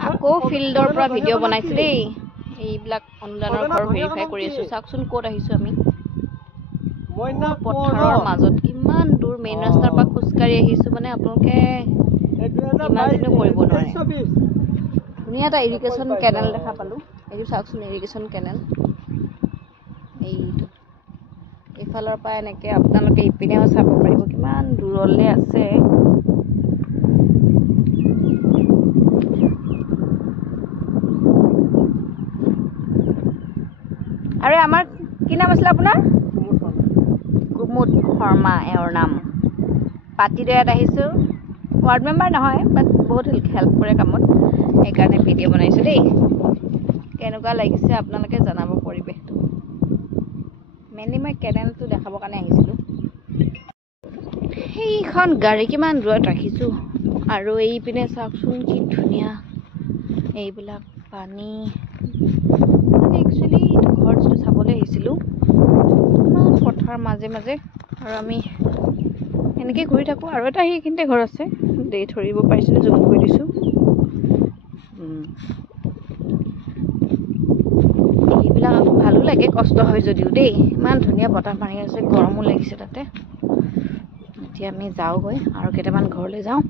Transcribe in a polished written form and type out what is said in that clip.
আকৌ ফিল্ডৰ পৰা ভিডিঅ' বনাইছো দেই এইবিলাক অনুদানৰ ঘৰ ভেৰিফাই কৰি আছো চাওকচোন ক'ত আহিছো আমি পথাৰৰ মাজত কিমান দূৰ মেইন ৰাস্তাৰ পৰা খোজকাঢ়ি আহিছো মানে আপোনালোকে ইমাজিনো কৰিব নোৱাৰে ধুনীয়া এটা ইৰিগেশ্যন কেনেল দেখা পালো এইটো চাওকচোন ইৰিগেশ্যন কেনেল এইটো এইফালৰ পৰা এনেকে আপোনালোকে ইপিনেও চাব পাৰিব কিমান দূৰলৈ আছে আৰু আমাৰ কি নাম আছিল আপোনাৰ কুমুদ শৰ্মা এওঁৰ নাম পাতিদৈয়াত আহিছোঁ ৱাৰ্ড মেম্বাৰ নহয় বাট বহুত হেল্প কৰে কামত সেইকাৰণে ভিডিঅ' বনাইছোঁ দেই কেনেকুৱা লাগিছে আপোনালোকে জনাব পৰিৱেশটো মেইনলি মই কেনেলটো দেখাবৰ কাৰণে আহিছিলোঁ সেইখন গাড়ী কিমান দূৰত ৰাখিছোঁ আৰু এইপিনে চাওকচোন কি ধুনীয়া এইবিলাক পানী মানে একচুৱেলি ঘৰ যিটো চাবলৈ আহিছিলোঁ ইমান পথাৰ মাজে মাজে আৰু আমি এনেকৈ ঘূৰি থাকোঁ আৰু এটা সেইখিনিতে ঘৰ আছে দেই ধৰিব পাৰিছিলোঁ জুম কৰি দিছোঁ এইবিলাক আকৌ ভালো লাগে কষ্ট হয় যদিও দেই ইমান ধুনীয়া বতাহ মাৰি আছে গৰমো লাগিছে তাতে এতিয়া আমি যাওঁগৈ আৰু কেইটামান ঘৰলৈ যাওঁ